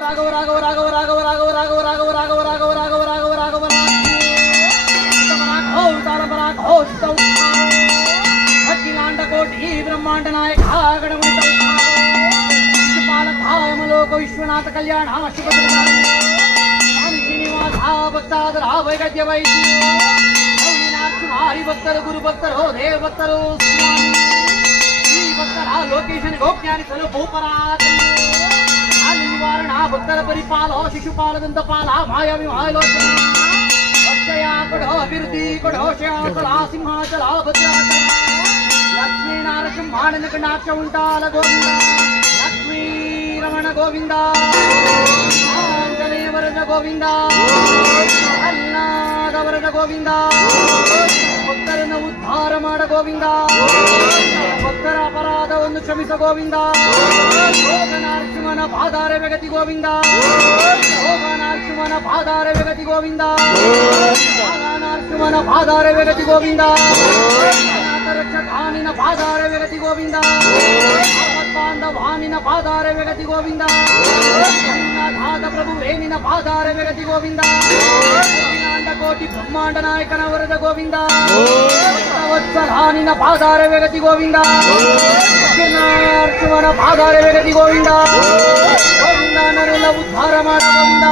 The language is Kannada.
ರಾಘವ ರಾಘವ ರಾಘವ ರಾಘವ ರಾಘವ ರಾಘವ ರಾಘವ ರಾಘವ ರಾಘವ ರಾಘವ ರಾಘವ ರಾಘವ ಅಖಿಲಾಂಡ ಕೋಟಿ ಬ್ರಹ್ಮಾಂಡ ನಾಯಕ ಗಣಪತಿ ಪಾಲಕಾಯಮಲೋಕ ವಿಶ್ವನಾಥ ಕಲ್ಯಾಣ ಶುಭ ಸ್ವಾಮಿ ಶ್ರೀನಿವಾಸ ಭಕ್ತಾದರ ವೈಗದ್ಯ ವೈದ್ಯ ಮಾರಿ ಭಕ್ತರು ಗುರು ಭಕ್ತರು ದೇವ ಭಕ್ತರು ಈ ಭಕ್ತರ ಲೋಕೇಶನ್ ಗೋಜ್ಞಾನಿಸಲು ಭೂಪರಾತ ನಿವಾರಣ ಭಕ್ತರ ಪರಿಪಾಲ ಶಿಶುಪಾಲ ದಂತಪಾಲ ಮಾಯಾವಿ ಮಾಯಲೋಚನ ಭಕ್ತಯ ಕೊಡೋ ಅಭಿವೃದ್ಧಿ ಕೊಡೋ ಶ್ಯಾಕಳ ಸಿಂಹಾಚಲ ಭದ್ರಾಚಲ ಲಕ್ಷ್ಮೀ ನಾರಸಿಂಹಾಣನ ಕಣ್ಣಾಕ್ಷ ಉಂಟಾಲ ಗೋವಿಂದ ಲಕ್ಷ್ಮೀ ರಮಣ ಗೋವಿಂದ ಆಂಜನೇಯ ವರದ ಗೋವಿಂದ ಅಲ್ಲಾದ ವರದ ಗೋವಿಂದ ಭಕ್ತರನ್ನು ಉದ್ಧಾರ ಮಾಡ ಗೋವಿಂದ ಭಕ್ತರ ಅಪರಾಧವನ್ನು ಕ್ಷಮಿಸ ಗೋವಿಂದ ಯೋಗನಾರ್ಶುಮನ ಪಾದಾರ ವ್ಯಗತಿ ಗೋವಿಂದ ಯೋಗನಾರ್ಶುಮನ ಪಾದಾರ ವ್ಯಗತಿ ಗೋವಿಂದ ಯೋಗನಾರ್ಶುಮನ ಪಾದಾರ ವ್ಯಗತಿ ಗೋವಿಂದ ರಕ್ಷಕಾನಿನ ಪಾದಾರ ವ್ಯಗತಿ ಗೋವಿಂದ ಬಾಂಧವಾನಿನ ಪಾದಾರ ವ್ಯಗತಿ ಗೋವಿಂದ ಧಾತ ಪ್ರಭು ವೇಣಿನ ಪಾದಾರ ವ್ಯಗತಿ ಗೋವಿಂದ ಕೋಟಿ ಬ್ರಹ್ಮಾಂಡ ನಾಯಕನ ವರದ ಗೋವಿಂದ ವತ್ಸಲಾನಿನ ಪಾದಾರ ವ್ಯಗತಿ ಗೋವಿಂದ ಅರ್ಜುನ ಪಾದಾರ ವ್ಯಗತಿ ಗೋವಿಂದ ಗೋವಿಂದ ನರೆಲ್ಲ ಉದ್ಧಾರ ಮಾಡ ಗೋವಿಂದ